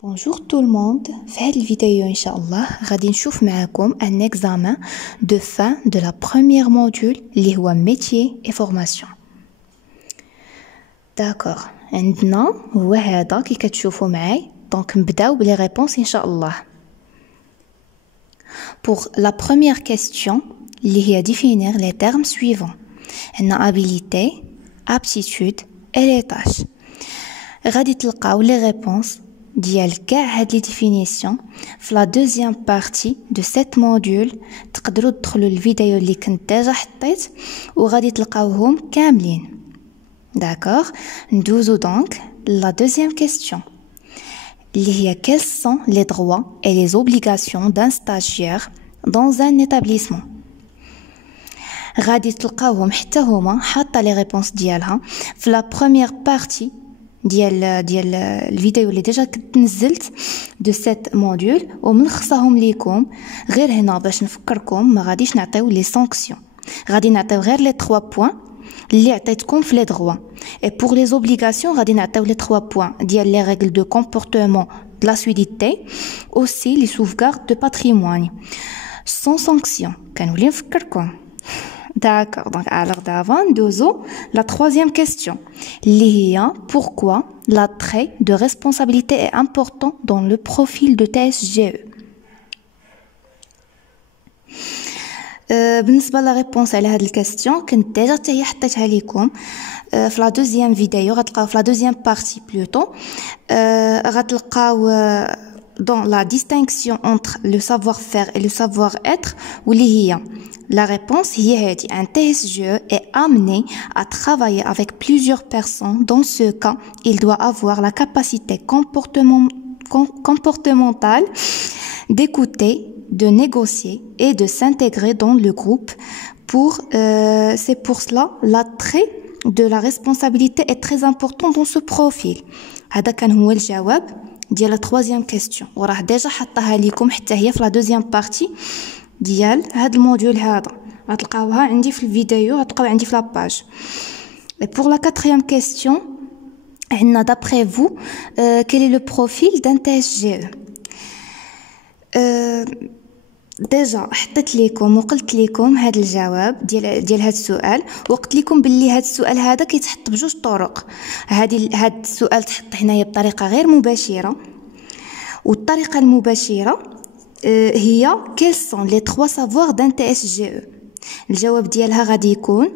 Bonjour tout le monde. في هذه الفيديو إن شاء الله غادي نشوف معكم un examen de fin de la première module اللي هو métier et formation. D'accord. عندنا هو هذا كي كتشوفوا معاي. Donc نبداو بلي réponses إن شاء الله. Pour la première question اللي هي définir les termes suivants. عندنا habilité, aptitude et les tâches. غادي تلقاو les réponses ديال كاع هاد لي ديفينيسيون في لا دوزيام بارتي دو سيت موديول. تقدروا تدخلوا الفيديو اللي كنت ديجا حطيت وغادي تلقاوهم كاملين. داكوغ ندوزو دونك لا دوزيام كيستيون اللي هي quels sont les droits et les obligations d'un stagiaire dans un établissement. غادي تلقاوهم حتى هما حاطه لي ريبونس ديالها في لا بروميير بارتي ديال الفيديو اللي ديجا كنت نزلت دو سيت موديول وملخصاهم ليكم. غير هنا باش نفكركم ما غاديش نعطيو لي سانكسيون، غادي نعطيو غير لي 3 بوين اللي عطيتكم في لي دروا. اي بور لي اوبليغاسيون غادي نعطيو لي 3 بوين ديال لي ريغل دو كومبورتمون دو لا سويديتي اوسي لي سوفغارد دو باتريموني سون سانكسيون. كنولي نفكركم. D'accord, donc alors d'avant, dozo, la troisième question. L'IA, pourquoi l'attrait de responsabilité est important dans le profil de TSGE? بالنسبة للريبونس على هذه الكاستيون كنت ديجا حتى هي حطيتها لكم في لا دوزيام فيديو. غتلقاو في لا دوزيام بارتي بلوتو غتلقاو dans la distinction entre le savoir-faire et le savoir-être واللي هي la réponse هي هذه. Un TSGE est amené à travailler avec plusieurs personnes. Dans ce cas, il doit avoir la capacité comportementale d'écouter, de négocier et de s'intégrer dans le groupe. C'est pour cela l'attrait de la responsabilité est très important dans ce profil. هذا كان هو الجواب ديال لا troisième question وراه ديجا حطها لكم حتى هي في لا دوزيام بارتي ديال هاد الموديول هذا. غتلقاوها عندي في الفيديو، غتلقاو عندي في لاباج. Et pour la quatrième question, عندنا d'après vous quel est le profil d'un TSGE. ديجا حطيت لكم وقلت لكم هذا الجواب ديال هذا السؤال، وقلت لكم باللي هذا السؤال هذا كيتحط بجوج طرق. هذا السؤال تحط هنايا بطريقه غير مباشره، والطريقه المباشره هي quels sont les 3 savoirs d'un TSGE. الجواب ديالها غادي يكون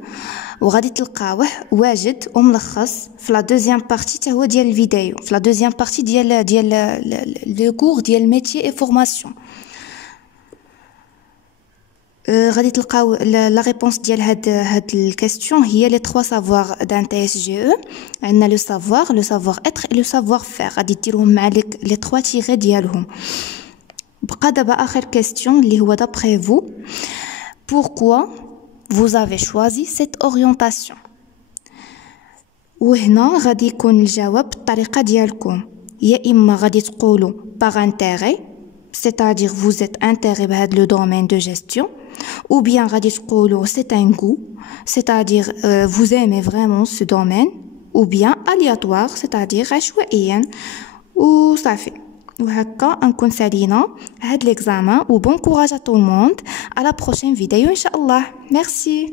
وغادي تلقاوه واجد وملخص في لا دوزيام بارتي حتى هو ديال الفيديو، في لا دوزيام بارتي ديال لو كور ديال ميتي اي فورماسيون. غادي تلقاو لا ريبونس ديال هاد الكاستيون هي لي 3 سافوار دان تي اس جي او. عندنا لو سافوار اتر اي لو سافوار فير، غادي ديروهم مع لي 3 تيغي ديالهم. بقى دابا اخر كاستيون اللي هو d'après vous pourquoi vous avez choisi cette orientation. وهنا غادي يكون الجواب بالطريقه ديالكم، يا اما غادي تقولوا par intérêt c'est-à-dire vous êtes intéressé بهذا لو domaine de gestion, ou bien غادي تقولوا c'est un goût c'est-à-dire vous aimez vraiment ce domaine, ou bien aléatoire c'est-à-dire عشوائيا وصافي. وهكا نكون سالينا هاد l'examen و bon courage à tout le monde. à la prochaine vidéo ان شاء الله. merci.